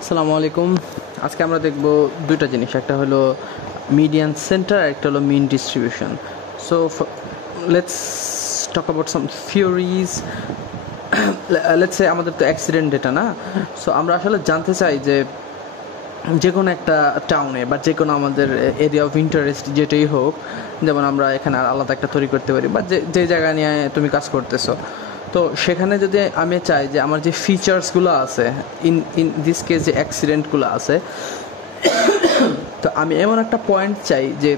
আসসালামু আলাইকুম। আজকে আমরা দেখব দুইটা জিনিস, একটা হলো মিডিয়ান সেন্টার আর একটা হলো mean distribution. So let's talk about some theories. Let's say আমাদের তো অ্যাক্সিডেন্ট ডেটা না, সো আমরা আসলে জানতে চাই যে যে কোনো একটা টাউনে বা যে কোনো আমাদের এরিয়া অফ ইন্টারেস্ট যেটাই হোক, যেমন আমরা এখানে আলাদা একটা তৈরি করতে পারি বা যে জায়গা নিয়ে তুমি কাজ করতেছো, তো সেখানে যদি আমি চাই যে আমার যে ফিচার্সগুলো আছে, ইন দিস কেস যে অ্যাক্সিডেন্টগুলো আছে, তো আমি এমন একটা পয়েন্ট চাই যে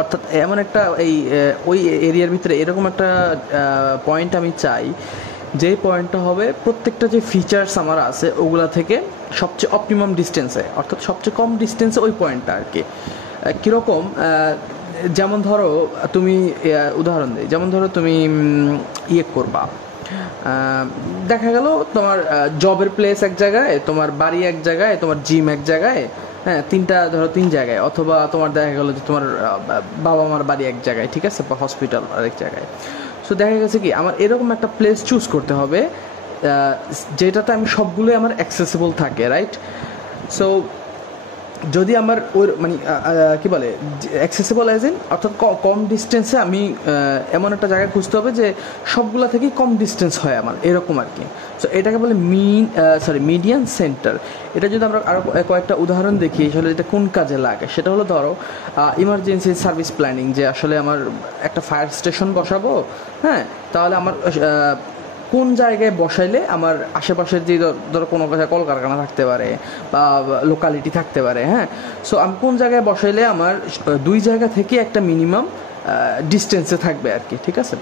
অর্থাৎ এমন একটা ওই এরিয়ার ভিতরে এরকম একটা পয়েন্ট আমি চাই, যেই পয়েন্টটা হবে প্রত্যেকটা যে ফিচার্স আমার আছে ওগুলা থেকে সবচেয়ে অপটিমাম ডিস্টেন্সে, অর্থাৎ সবচেয়ে কম ডিস্টেন্সে ওই পয়েন্টটা আর কি। কীরকম, যেমন ধরো তুমি, উদাহরণ দিই, যেমন ধরো তুমি করবা, দেখা গেল তোমার জবের প্লেস এক জায়গায়, তোমার বাড়ি এক জায়গায়, তোমার জিম এক জায়গায়, হ্যাঁ তিন জায়গায়, অথবা তোমার দেখা গেলো যে তোমার বাবা মার বাড়ি এক জায়গায়, ঠিক আছে, বা হসপিটাল আরেক জায়গায়। সো দেখা গেছে কি আমার এরকম একটা প্লেস চুজ করতে হবে যেটাতে আমি সবগুলোই আমার অ্যাক্সেসিবল থাকে, রাইট? সো যদি আমার ওই মানে কী বলে অ্যাক্সেসিবল অ্যাজ ইন, অর্থাৎ কম ডিস্টেন্সে আমি এমন একটা জায়গায় খুঁজতে হবে যে সবগুলা থেকেই কম ডিস্টেন্স হয় আমার, এরকম আর কি। সো এটাকে বলে মিডিয়ান সেন্টার। এটা যদি আমরা আরও কয়েকটা উদাহরণ দেখি আসলে এটা কোন কাজে লাগে, সেটা হলো ধরো ইমার্জেন্সি সার্ভিস প্ল্যানিং, যে আসলে আমার একটা ফায়ার স্টেশন বসাবো, হ্যাঁ, তাহলে আমার কোন জায়গায় বসাইলে আমার আশেপাশের যে ধরো কোনো কলকারখানা থাকতে পারে বা লোকালিটি থাকতে পারে, হ্যাঁ, সো আমি কোন জায়গায় বসাইলে আমার দুই জায়গা থেকে একটা মিনিমাম ডিস্টেন্সে থাকবে আর কি, ঠিক আছে,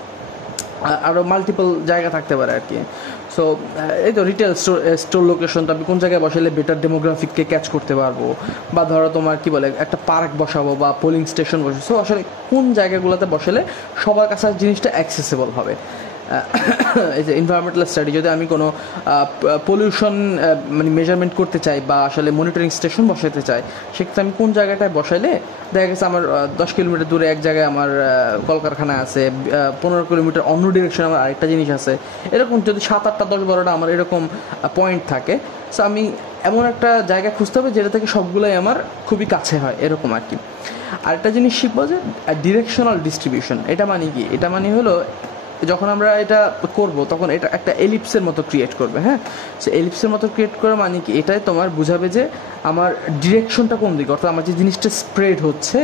আরও মাল্টিপল জায়গা থাকতে পারে আর কি। সো এই তো রিটেল স্টোর লোকেশনটা আমি কোন জায়গায় বসাইলে বেটার ডেমোগ্রাফিককে ক্যাচ করতে পারবো, বা ধরো তোমার কী বলে একটা পার্ক বসাবো বা পোলিং স্টেশন বসাবো, সো আসলে কোন জায়গাগুলোতে বসালে সবার কাছে জিনিসটা অ্যাক্সেসিবল হবে। এই যে এনভায়রনমেন্টাল স্টাডি, যদি আমি কোনো পলিউশন মানে মেজারমেন্ট করতে চাই বা আসলে মনিটরিং স্টেশন বসাতে চাই, সেক্ষেত্রে আমি কোন জায়গাটায় বসাইলে দেখা গেছে আমার 10 কিলোমিটার দূরে এক জায়গায় আমার কলকারখানা আছে, 15 কিলোমিটার অন্য ডিরেকশনে আমার আরেকটা জিনিস আছে, এরকম যদি 7, 8, 10, 12টা আমার এরকম পয়েন্ট থাকে, সো আমি এমন একটা জায়গা খুঁজতে হবে যেটা থেকে সবগুলোই আমার খুবই কাছে হয়, এরকম আর কি। আরেকটা জিনিস শিখবো যে ডিরেকশনাল ডিস্ট্রিবিউশন। এটা মানে কি? এটা মানে হলো যখন আমরা এটা করব তখন এটা একটা এলিপসের মতো ক্রিয়েট করবে, হ্যাঁ, সে এলিপসের মতো ক্রিয়েট করা মানে কি, এটাই তোমার বুঝাবে যে আমার ডিরেকশনটা কোন দিকে, অর্থাৎ আমার যে জিনিসটা স্প্রেড হচ্ছে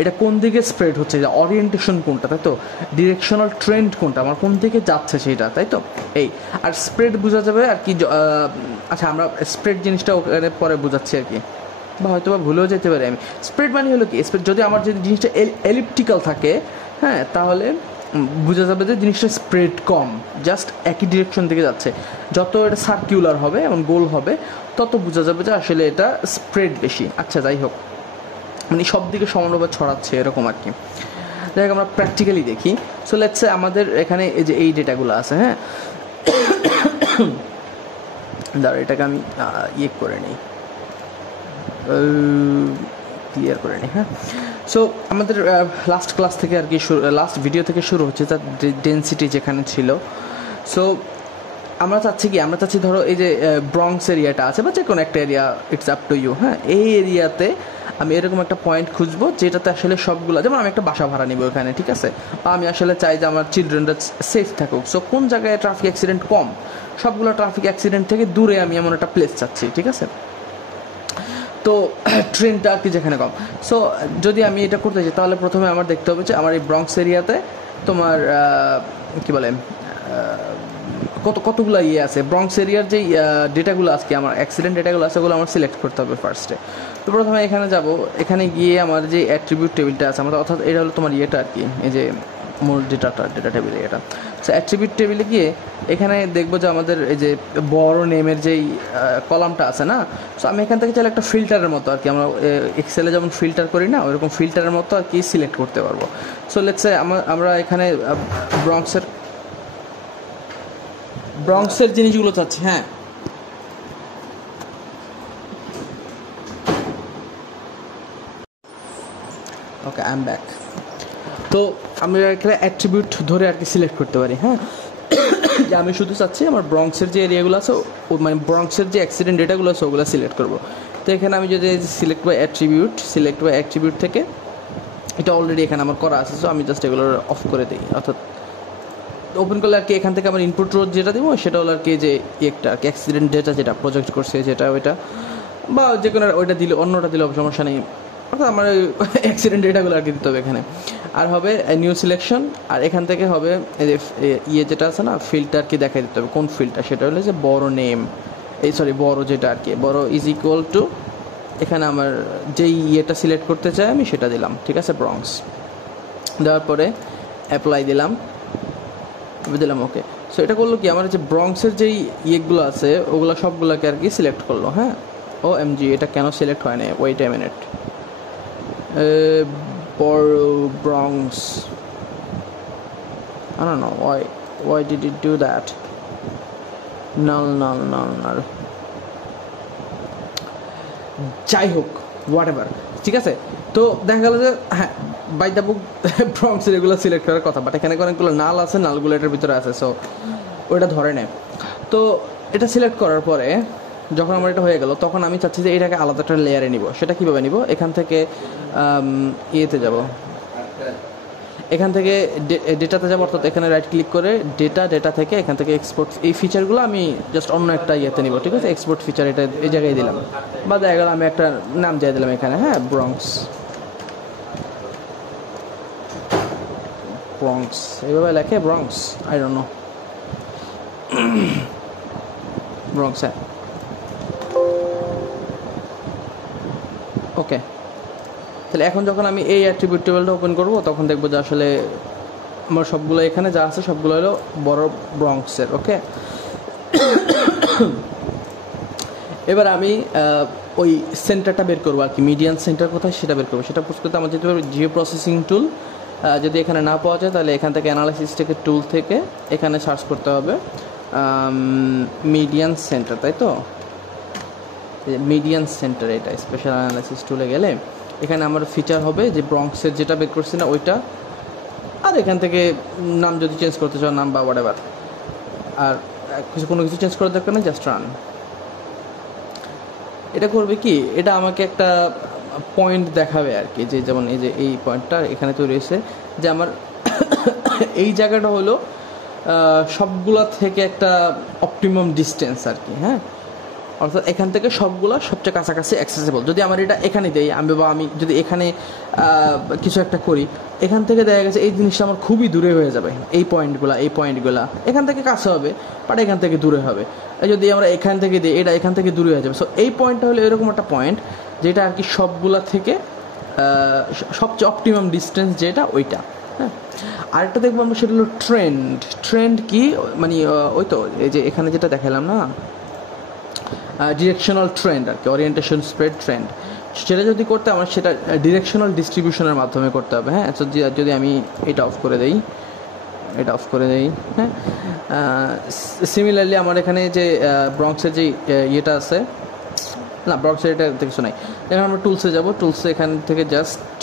এটা কোন দিকে স্প্রেড হচ্ছে, যে অরিয়েন্টেশন কোনটা, তাই তো, ডিরেকশনাল ট্রেন্ড কোনটা, আমার কোন দিকে যাচ্ছে সেটা, তাই তো। এই আর স্প্রেড বোঝা যাবে আর কি, আচ্ছা আমরা স্প্রেড জিনিসটা ওখানে পরে বোঝাচ্ছি আর কি, বা হয়তো বা ভুলেও যেতে পারি আমি। স্প্রেড মানে হলো কি, স্প্রেড যদি আমার যে জিনিসটা এলিপ্টিক্যাল থাকে, হ্যাঁ, তাহলে বোঝা যাবে যে জিনিসটা স্প্রেড কম, জাস্ট একই ডিরেকশন থেকে যাচ্ছে। যত এটা সার্কুলার হবে এবং গোল হবে তত বোঝা যাবে যে আসলে এটা স্প্রেড বেশি। আচ্ছা যাই হোক, মানে সব দিকে সমানভাবে ছড়াচ্ছে এরকম আর কি। যাই হোক, আমরা প্র্যাকটিক্যালি দেখি। সো লেটস সে আমাদের এখানে এই যে এই ডেটাগুলো আছে, হ্যাঁ, দাঁড়া এটাকে আমি করে নিই, ক্লিয়ার করে নিই, হ্যাঁ। সো আমাদের লাস্ট ক্লাস থেকে আর কি, লাস্ট ভিডিও থেকে শুরু হচ্ছে তার ডেন্সিটি যেখানে ছিল। সো আমরা চাচ্ছি ধরো এই যে ব্রঙ্কস এরিয়াটা আছে বা যে কোনো একটা area, it's up to you, হ্যাঁ, এই এরিয়াতে আমি এরকম একটা পয়েন্ট খুঁজবো যেটাতে আসলে সবগুলো, যেমন আমি একটা বাসা ভাড়া নিব এখানে, ঠিক আছে, বা আমি আসলে চাই যে আমার চিলড্রেনরা সেফ থাকুক। সো কোন জায়গায় ট্রাফিক অ্যাক্সিডেন্ট কম, সবগুলো ট্রাফিক অ্যাক্সিডেন্ট থেকে দূরে আমি এমন একটা প্লেস চাচ্ছি, ঠিক আছে, তো ট্রেনটা আর কি যেখানে কম। সো যদি আমি এটা করতে চাই তাহলে প্রথমে আমার দেখতে হবে যে আমার এই ব্রঙ্কস এরিয়াতে তোমার কী বলে কতগুলো আছে, ব্রঙ্কস এরিয়ার যেই ডেটাগুলো আজকে আমার অ্যাক্সিডেন্ট ডেটাগুলো আছে ওগুলো আমার সিলেক্ট করতে হবে ফার্স্টে। তো প্রথমে এখানে যাব, এখানে গিয়ে আমার যে অ্যাট্রিবিউট টেবিলটা আছে আমার, অর্থাৎ এটা হলো তোমার ইয়েটা আর কি, এই যে মূল ডেটা টেবিলে এটা। সো অ্যাট্রিবিউট টেবিলে গিয়ে এখানে দেখবো যে আমাদের এই যে বড় নেমের যেই কলামটা আছে না, সো আমি এখান থেকে চাইলে একটা ফিল্টারের মতো আর কি, আমরা এক্সেলে যেমন ফিল্টার করি না, ওইরকম ফিল্টারের মতো আর কি সিলেক্ট করতে পারবো। সো লেটস সে আমরা এখানে ব্রঙ্কসের জিনিসগুলো চাচ্ছি, হ্যাঁ। ওকে, আই এম ব্যাক। তো আমরা এখানে অ্যাট্রিবিউট ধরে আর কি সিলেক্ট করতে পারি, হ্যাঁ। যে আমি শুধু চাচ্ছি আমার ব্রঙ্কসের যে এরিয়াগুলো আছে মানে ব্রঙ্কসের যে অ্যাক্সিডেন্ট ডেটাগুলো আছে ওগুলো সিলেক্ট করবো। তো এখানে আমি যদি সিলেক্ট বাই অ্যাট্রিবিউট থেকে এটা অলরেডি এখানে আমার করা আছে, সো আমি জাস্ট এগুলো অফ করে দিই, অর্থাৎ ওপেন করলে আর কি এখান থেকে আমার ইনপুট রোড যেটা দিব সেটা হলো আর কি যে একটা অ্যাক্সিডেন্ট ডেটা যেটা প্রজেক্ট করছে যেটা ওইটা বা যে কোনো ওইটা দিলে অন্যটা দিলে সমস্যা নেই, অর্থাৎ আমার অ্যাক্সিডেন্ট ডেটাগুলো আর কি দিতে হবে এখানে। আর হবে নিউ সিলেকশন, আর এখান থেকে হবে যেটা আছে না ফিল্ডটা আর কি দেখাই দিতে হবে কোন ফিল্ডটা, সেটা হলো যে বড় নেম বড় যেটা আর কি বড় ইজ ইকুয়াল টু এখানে আমার যেই ইয়েটা সিলেক্ট করতে চাই আমি সেটা দিলাম, ঠিক আছে, ব্রঙ্কস দেওয়ার পরে অ্যাপ্লাই দিলাম ওকে। সো এটা করলো কি আমার যে ব্রঙ্কসের যেই ইয়েগুলো আছে ওগুলো সবগুলোকে আর কি সিলেক্ট করলো। হ্যাঁ, OMG এটা কেন সিলেক্ট হয় না, wait a minute, Bronx, I don't know why did it do that, null, যাই হোক হোয়াটএভার, ঠিক আছে। তো দেখা গেল যে হ্যাঁ বাই দ্য বুক ব্রঙ্কসের এগুলো সিলেক্ট করার কথা, বাট এখানে অনেকগুলো নাল আছে, নালগুলো এটার ভিতরে আছে, সো ওইটা ধরে নেয়। তো এটা সিলেক্ট করার পরে যখন আমার এটা হয়ে গেল তখন আমি চাচ্ছি যে এটাকে আলাদা একটা লেয়ারে নিব। সেটা কীভাবে নিব, এখান থেকে ইয়েতে যাব, এখান থেকে ডেটাতে যাবো, অর্থাৎ এখানে রাইট ক্লিক করে ডেটা থেকে এখান থেকে এক্সপোর্ট, এই ফিচারগুলো আমি জাস্ট অন্য একটা ইয়েতে নিব, ঠিক আছে, এক্সপোর্ট ফিচার এটা এই জায়গায় দিলাম, বা দেখা গেল আমি একটা নাম দিয়ে দিলাম এখানে, হ্যাঁ, ব্রঙ্কস এইভাবে লেখে Bronx, I don't know, Bronx, হ্যাঁ, ওকে। তাহলে এখন যখন আমি এই অ্যাট্রিবিউট টেবিলটা ওপেন করব তখন দেখবো যে আসলে আমার সবগুলো এখানে যা আছে সবগুলো হলো বড় ব্রঙ্কসের, ওকে। এবার আমি ওই সেন্টারটা বের করবো আর কি, মিডিয়ান সেন্টার কোথায় সেটা বের করবো। সেটা বুঝতে করতে আমার যেতে পারবে জিও প্রসেসিং টুল, যদি এখানে না পাওয়া যায় তাহলে এখান থেকে অ্যানালাইসিস থেকে টুল থেকে এখানে সার্চ করতে হবে মিডিয়ান সেন্টার, তাই তো, মিডিয়ান সেন্টার, এটা স্পেশাল অ্যানালাইসিস টুলে গেলে এখানে আমার ফিচার হবে যে ব্রঙ্কসের যেটা বের করছি না ওইটা, আর এখান থেকে নাম যদি চেঞ্জ করতে চাও নাম বা হোয়াটএভার, আর কোনো কিছু চেঞ্জ করার দরকার নেই, জাস্ট রান। এটা করবে কি, এটা আমাকে একটা পয়েন্ট দেখাবে আর কি, যে যেমন এই যে এই পয়েন্টটা এখানে তৈরি হয়েছে যে আমার এই জায়গাটা হলো সবগুলা থেকে একটা অপটিমাম ডিস্টেন্স আর কি, হ্যাঁ, অর্থাৎ এখান থেকে সবগুলা সবচেয়ে কাছাকাছি অ্যাক্সেসেবল। যদি আমার এটা এখানে দেই আমি যদি এখানে কিছু একটা করি, এখান থেকে দেখা গেছে এই জিনিসটা আমার খুবই দূরে হয়ে যাবে, এই পয়েন্টগুলা এখান থেকে কাছে হবে বাট এখান থেকে দূরে হবে। যদি আমরা এখান থেকে দিই এটা এখান থেকে দূরে হয়ে যাবে। সো এই পয়েন্টটা হলো এরকম একটা পয়েন্ট যেটা আর কি সবগুলা থেকে সবচেয়ে অপটিমাম ডিস্টেন্স যেটা ওইটা, হ্যাঁ। আরেকটা দেখবো আমরা সেটা হলো ট্রেন্ড কি, মানে ওই তো এই যে এখানে যেটা দেখালাম না ডিরেকশনাল ট্রেন্ড আর কি, ওরিয়েন্টেশন স্প্রেড ট্রেন্ড, সেটা যদি করতে আমার সেটা ডিরেকশনাল ডিস্ট্রিবিউশনের মাধ্যমে করতে হবে, হ্যাঁ। তো যদি আমি এটা অফ করে দেই, হ্যাঁ, সিমিলারলি আমার এখানে যে ব্রঙ্কসের যে ইয়েটা আছে না, ব্রঙ্কসের এটা কিছু নাই, এখানে আমরা টুলসে যাব, টুলসে এখান থেকে জাস্ট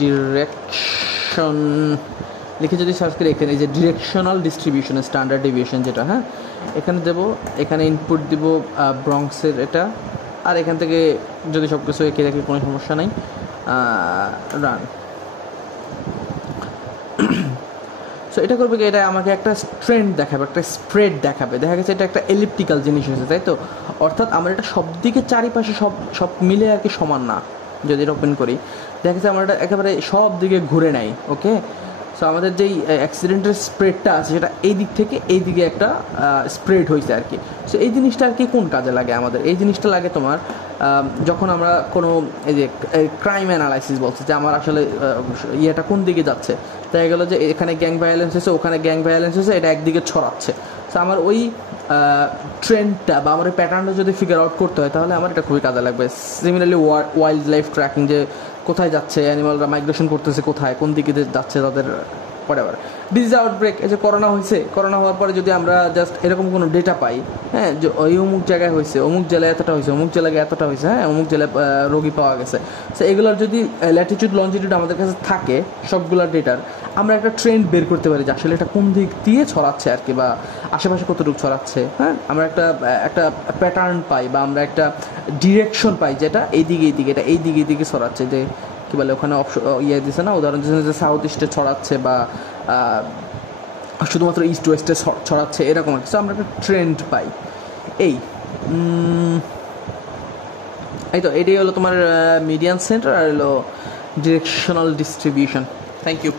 ডিরেকশন লিখে যদি সার্চ করি এখানে এই যে ডিরেকশনাল ডিস্ট্রিবিউশন স্ট্যান্ডার্ড ডেভিয়েশন যেটা, হ্যাঁ, এখানে দেবো, এখানে ইনপুট দিব ব্রঙ্কসের এটা, আর এখান থেকে যদি সব কিছু এঁকে রাখি কোনো সমস্যা নেই, রান। সো এটা করবে কি, এটা আমাকে একটা ট্রেন্ড দেখাবে, একটা স্প্রেড দেখাবে, দেখা গেছে এটা একটা এলিপ্টিক্যাল জিনিস হয়েছে, তাই তো, অর্থাৎ আমার এটা সব দিকে চারিপাশে সব মিলে আর কি সমান না। যদি এটা ওপেন করি দেখা গেছে আমার এটা একেবারে সব দিকে ঘুরে নেয়, ওকে। সো আমাদের যেই অ্যাক্সিডেন্টের স্প্রেডটা আছে সেটা এই দিক থেকে এই দিকে একটা স্প্রেড হয়েছে আর কি। সো এই জিনিসটা আর কি কোন কাজে লাগে আমাদের, এই জিনিসটা লাগে তোমার যখন আমরা কোনো এই যে ক্রাইম অ্যানালাইসিস বলছে যে আমার আসলে ইয়েটা কোন দিকে যাচ্ছে, দেখা গেলো যে এখানে গ্যাং ভায়োলেন্স হয়েছে, ওখানে গ্যাং ভায়োলেন্স হয়েছে, এটা একদিকে ছড়াচ্ছে। সো আমার ওই ট্রেন্ডটা বা আমার ওই প্যাটার্নটা যদি ফিগার আউট করতে হয় তাহলে আমার এটা খুবই কাজে লাগবে। সিমিলারলি ওয়াইল্ড লাইফ ট্র্যাকিং, যে কোথায় যাচ্ছে অ্যানিমালরা, মাইগ্রেশন করতেছে কোথায়, কোন দিকে যাচ্ছে তাদের হোয়াটএভার। ডিজিজ আউটব্রেক, এই যে করোনা হয়েছে, করোনা হওয়ার পরে যদি আমরা জাস্ট এরকম কোনো ডেটা পাই, হ্যাঁ, যে ওই অমুক জায়গায় হয়েছে, অমুক জেলায় এতটা হয়েছে, অমুক জেলায় এতটা হয়েছে, হ্যাঁ, অমুক জেলায় রোগী পাওয়া গেছে, সো এগুলোর যদি ল্যাটিটিউড লঞ্জিটিউড আমাদের কাছে থাকে সবগুলোর ডেটার, আমরা একটা ট্রেন্ড বের করতে পারি যে আসলে এটা কোন দিক দিয়ে ছড়াচ্ছে আর কি, বা আশেপাশে কতটুকু ছড়াচ্ছে। হ্যাঁ, আমরা একটা প্যাটার্ন পাই, বা আমরা একটা ডিরেকশন পাই যেটা এইদিকে এটা এইদিকে ছড়াচ্ছে, যে কী বলে ওখানে ইয়ে দিচ্ছে না, উদাহরণ দিচ্ছে যে সাউথ ইস্টে ছড়াচ্ছে বা শুধুমাত্র ইস্ট ওয়েস্টে ছড়াচ্ছে এরকম একটা। আমরা একটা ট্রেন্ড পাই। এই তো এটাই হলো তোমার মিডিয়ান সেন্টার আর হলো ডিরেকশনাল ডিস্ট্রিবিউশন। Thank you.